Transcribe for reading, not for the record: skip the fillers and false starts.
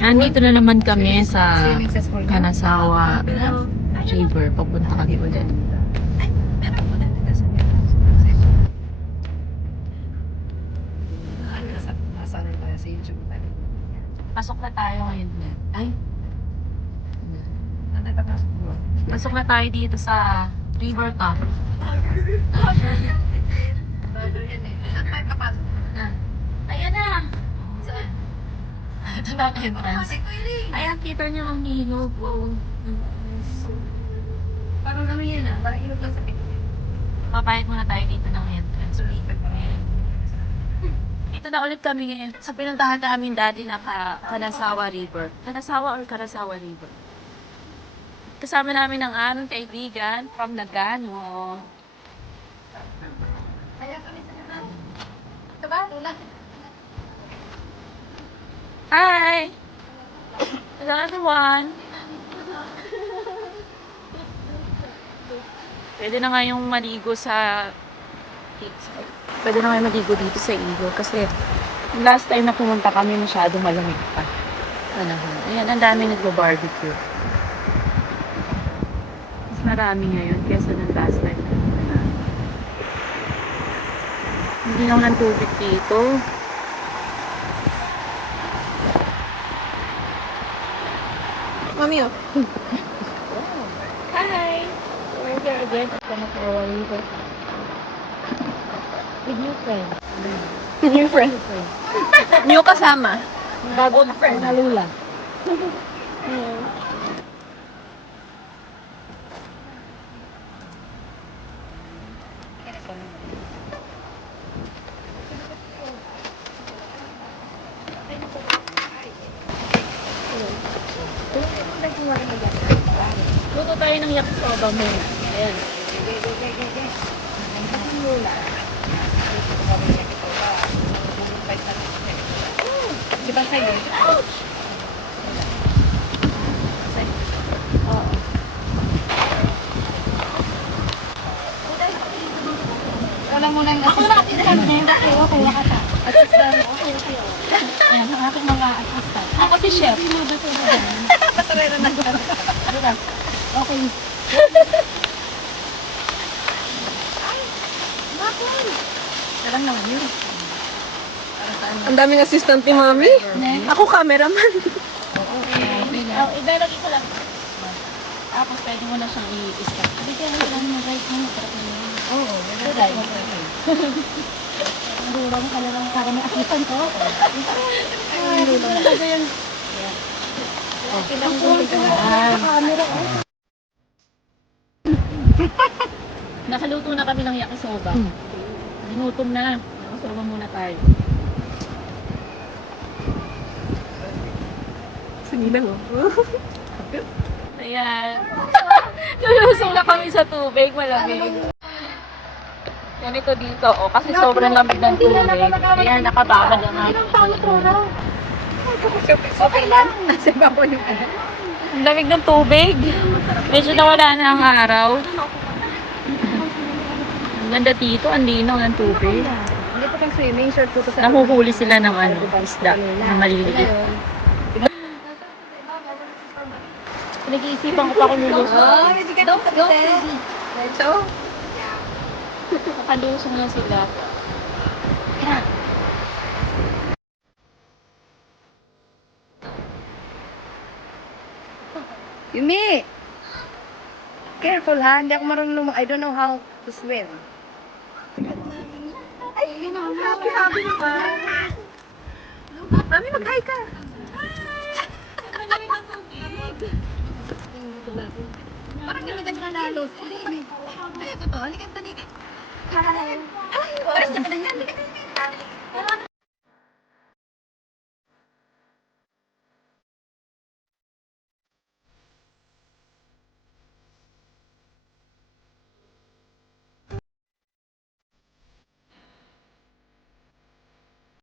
Nandito na naman kami sa Kanazawa River. Papunta kami ulit. Pasok na tayo ngayon. Ay. Pasok na tayo dito sa River Top. Ayan na. Ito na ang entrance. Ayan, kita niyo ang ilog. Parang ano yan ah, parang ilog lang sa picture. Papayag muna tayo dito ng entrance. Dito na ulit kami ngayon. Sa pinuntahan namin dati na Kanazawa River. Kanazawa or Karazawa River. Kasama namin ang aming kaibigan from Nagano. Kaya kami sa kanan. Ito ba? Lula. Hi! Hello everyone! Pwede na nga yung maligo sa... Pwede na nga yung maligo dito sa ilog kasi last time na pumunta kami masyadong malamig pa. Panahon. Ayan, ang dami nagbo-barbecue. Mas marami ngayon kesa ng last time. Hindi lang ng tubig dito. Mami oh. Hi! We're here again at Kanazawa River. With new friends. New friend. New kasama. Bagong friend. Nalula. Luto tayo ng yakisoba muna. Ayan. Di ba sa'yo? Wala mo nang ako na assistant niya. Okay, nakata. Assistant. Okay. Ayan, ang aking mga assistant. Ako si chef. Patarera na ko. Okay. Alam naman yun. Ang daming assistant ni Mami. Ako cameraman. Ilalagay ko lang. Tapos pwede mo na siyang i-start. Bigyan mo lang ng right hand. Oo, right. Marurong ka na lang para may assistant ko. Nakaluto na kami ng yakisoba. Ginutom na. Yakisoba muna tayo. Sige lang oh. Ayan. Lulusong na kami sa tubig. Malamig. Ganito dito, oh. Kasi sobrang lamig ng tubig. Ayan, nakababad ang aking ilog. Okay lang. Nasa babo yung ano. Ang lamig ng tubig. Medyo nawala na ang araw. Ang ganda dito, ang linaw ng tubig. Hindi po kang swimming, short po to sa... Nahuhuli sila ng ano, isda na maliliit. Pinag-iisipan ko pa kung lulusong. Oh, hindi ka daw kapite. So? Nakalusong na sila. Yumi! Careful ha, hindi ako marunong I don't know how to swim. Ay, happy naman. Mami, mag-hi ka. Parang kami naglalalo. Ay, ito to. Halika, dali. Hi. Ay, oras na ka na yan.